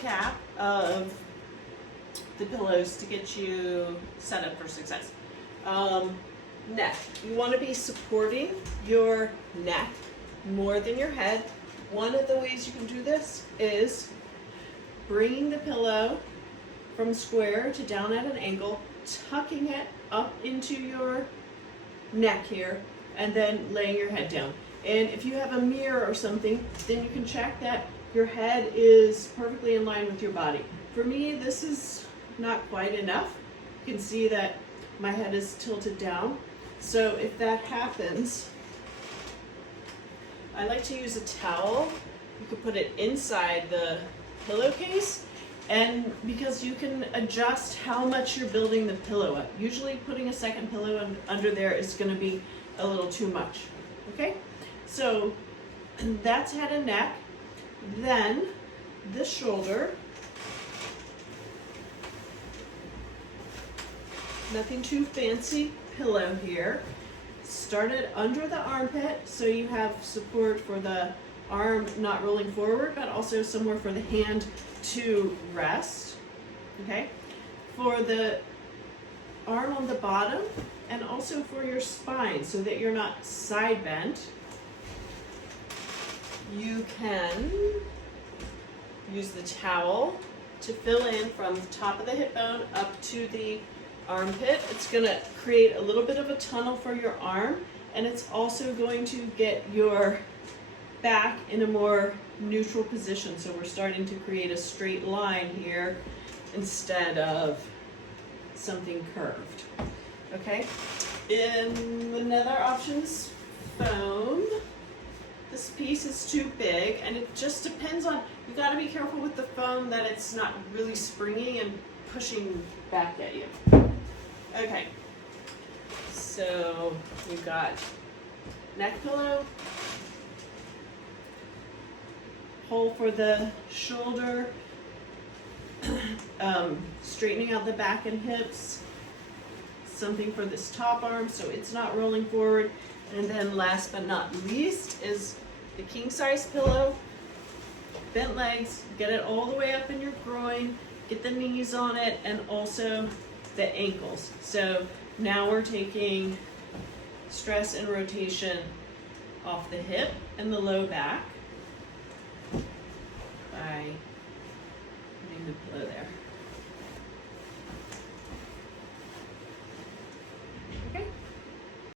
recap of the pillows to get you set up for success. Neck. You want to be supporting your neck more than your head. One of the ways you can do this is bringing the pillow from square to down at an angle, tucking it up into your neck here, and then laying your head down. And if you have a mirror or something, then you can check that your head is perfectly in line with your body. For me, this is not quite enough. You can see that my head is tilted down. So if that happens, I like to use a towel. You can put it inside the pillowcase, and because you can adjust how much you're building the pillow up. Usually putting a second pillow under there is going to be a little too much. Okay, so that's head and neck. Then the shoulder. Nothing too fancy pillow here. Start it under the armpit so you have support for the arm not rolling forward, but also somewhere for the hand to rest. Okay, for the arm on the bottom, and also for your spine so that you're not side bent. You can use the towel to fill in from the top of the hip bone up to the armpit. It's going to create a little bit of a tunnel for your arm, and it's also going to get your back in a more neutral position. So we're starting to create a straight line here instead of something curved. Okay, in another options, foam. This piece is too big, and it just depends on, you got to be careful with the foam that it's not really springy and pushing back at you. Okay, so we've got neck pillow, hole for the shoulder, straightening out the back and hips, something for this top arm so it's not rolling forward, and then last but not least is the king size pillow, bent legs, get it all the way up in your groin, get the knees on it, and also the ankles. So now we're taking stress and rotation off the hip and the low back by putting the pillow there.